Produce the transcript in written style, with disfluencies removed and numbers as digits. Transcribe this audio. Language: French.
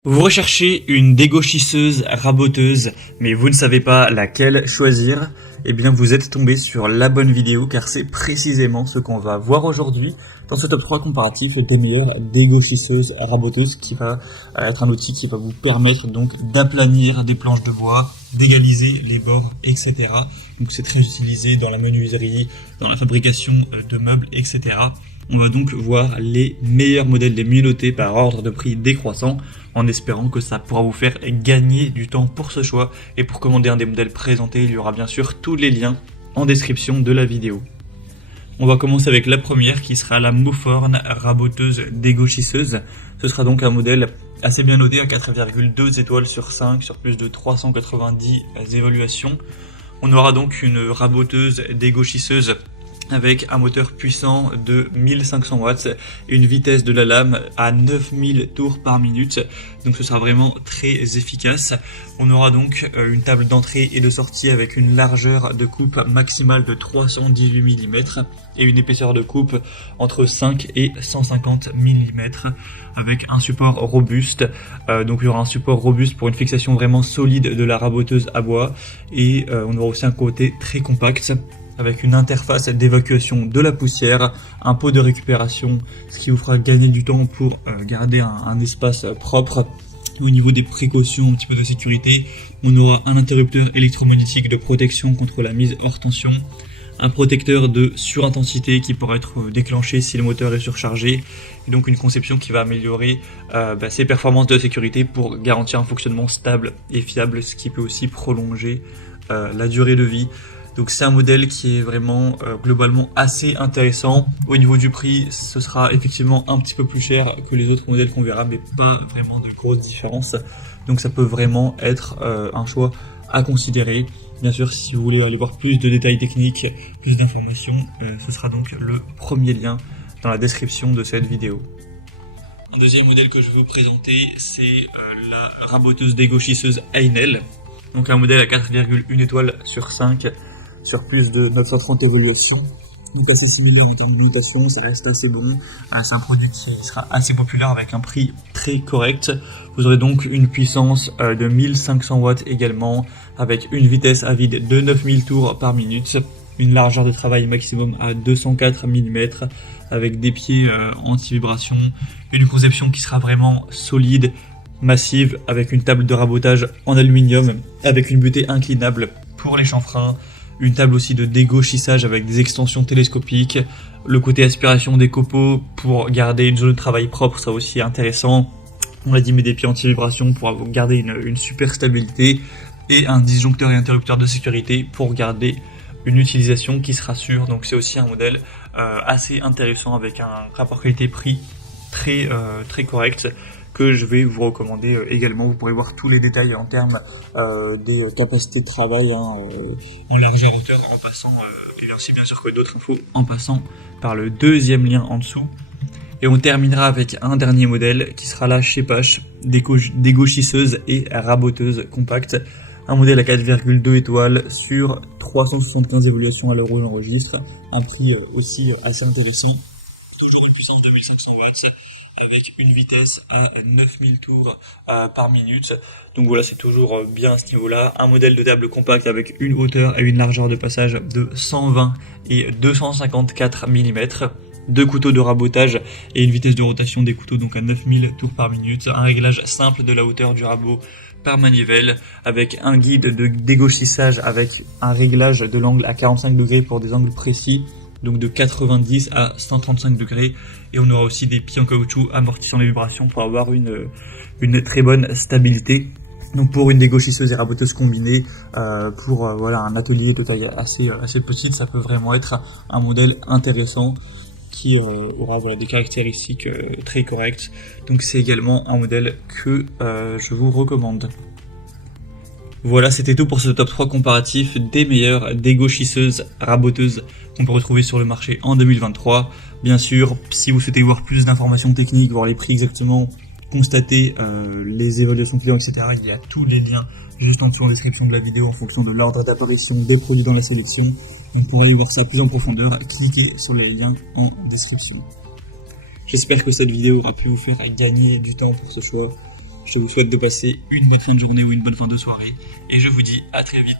Vous recherchez une dégauchisseuse raboteuse, mais vous ne savez pas laquelle choisir? Eh bien, vous êtes tombé sur la bonne vidéo, car c'est précisément ce qu'on va voir aujourd'hui dans ce top 3 comparatif des meilleures dégauchisseuses raboteuses, qui va être un outil qui va vous permettre donc d'aplanir des planches de bois, d'égaliser les bords, etc. Donc c'est très utilisé dans la menuiserie, dans la fabrication de meubles, etc. On va donc voir les meilleurs modèles, les mieux notés par ordre de prix décroissant, en espérant que ça pourra vous faire gagner du temps pour ce choix. Et pour commander un des modèles présentés, il y aura bien sûr tous les liens en description de la vidéo. On va commencer avec la première qui sera la Mouforn raboteuse dégauchisseuse. Ce sera donc un modèle assez bien noté à 4,2 étoiles sur 5 sur plus de 390 évaluations. On aura donc une raboteuse dégauchisseuse avec un moteur puissant de 1500 watts et une vitesse de la lame à 9000 tours par minute. Donc ce sera vraiment très efficace. On aura donc une table d'entrée et de sortie avec une largeur de coupe maximale de 318 mm et une épaisseur de coupe entre 5 et 150 mm avec un support robuste. Donc il y aura un support robuste pour une fixation vraiment solide de la raboteuse à bois et on aura aussi un côté très compact avec une interface d'évacuation de la poussière, un pot de récupération, ce qui vous fera gagner du temps pour garder un espace propre. Au niveau des précautions, un petit peu de sécurité, on aura un interrupteur électromagnétique de protection contre la mise hors tension, un protecteur de surintensité qui pourra être déclenché si le moteur est surchargé, et donc une conception qui va améliorer ses performances de sécurité pour garantir un fonctionnement stable et fiable, ce qui peut aussi prolonger la durée de vie. Donc c'est un modèle qui est vraiment globalement assez intéressant. Au niveau du prix, ce sera effectivement un petit peu plus cher que les autres modèles qu'on verra, mais pas vraiment de grosses différences. Donc ça peut vraiment être un choix à considérer. Bien sûr, si vous voulez aller voir plus de détails techniques, plus d'informations, ce sera donc le premier lien dans la description de cette vidéo. Un deuxième modèle que je vais vous présenter, c'est la raboteuse dégauchisseuse Einel. Donc un modèle à 4,1 étoiles sur 5 sur plus de 930 évaluations. Donc assez similaire en termes de notation, ça reste assez bon. C'est un produit qui sera assez populaire avec un prix très correct. Vous aurez donc une puissance de 1500 watts également, avec une vitesse à vide de 9000 tours par minute, une largeur de travail maximum à 204 mm, avec des pieds anti-vibration, une conception qui sera vraiment solide, massive, avec une table de rabotage en aluminium, avec une butée inclinable pour les chanfreins, une table aussi de dégauchissage avec des extensions télescopiques, le côté aspiration des copeaux pour garder une zone de travail propre, ça aussi intéressant. On l'a dit, mais des pieds anti-vibration pour garder une super stabilité, et un disjoncteur et interrupteur de sécurité pour garder une utilisation qui sera sûre. Donc c'est aussi un modèle assez intéressant avec un rapport qualité-prix très correct, que je vais vous recommander également. Vous pourrez voir tous les détails en termes des capacités de travail en largeur hauteur, en passant, et ainsi bien sûr que d'autres infos, en passant par le deuxième lien en dessous. Et on terminera avec un dernier modèle qui sera la Shepash, dégauchisseuse et raboteuse compacte. Un modèle à 4,2 étoiles sur 375 évaluations à l'heure où j'enregistre. Un prix aussi assez intéressant. Toujours une puissance de 1500 watts. Avec une vitesse à 9000 tours par minute. Donc voilà, c'est toujours bien à ce niveau-là. Un modèle de table compacte avec une hauteur et une largeur de passage de 120 et 254 mm. Deux couteaux de rabotage et une vitesse de rotation des couteaux donc à 9000 tours par minute. Un réglage simple de la hauteur du rabot par manivelle, avec un guide de dégauchissage avec un réglage de l'angle à 45 degrés pour des angles précis, donc de 90 à 135 degrés, et on aura aussi des pieds en caoutchouc amortissant les vibrations pour avoir une très bonne stabilité. Donc pour une dégauchisseuse et raboteuse combinée, pour un atelier de taille assez petite, ça peut vraiment être un modèle intéressant qui aura des caractéristiques très correctes. Donc c'est également un modèle que je vous recommande. Voilà, c'était tout pour ce top 3 comparatif des meilleures dégauchisseuses raboteuses qu'on peut retrouver sur le marché en 2023. Bien sûr, si vous souhaitez voir plus d'informations techniques, voir les prix exactement, constater les évaluations clients, etc., il y a tous les liens juste en dessous en description de la vidéo en fonction de l'ordre d'apparition des produits dans la sélection. Donc pour aller voir ça plus en profondeur, cliquez sur les liens en description. J'espère que cette vidéo aura pu vous faire gagner du temps pour ce choix. Je vous souhaite de passer une bonne fin de journée ou une bonne fin de soirée. Et je vous dis à très vite.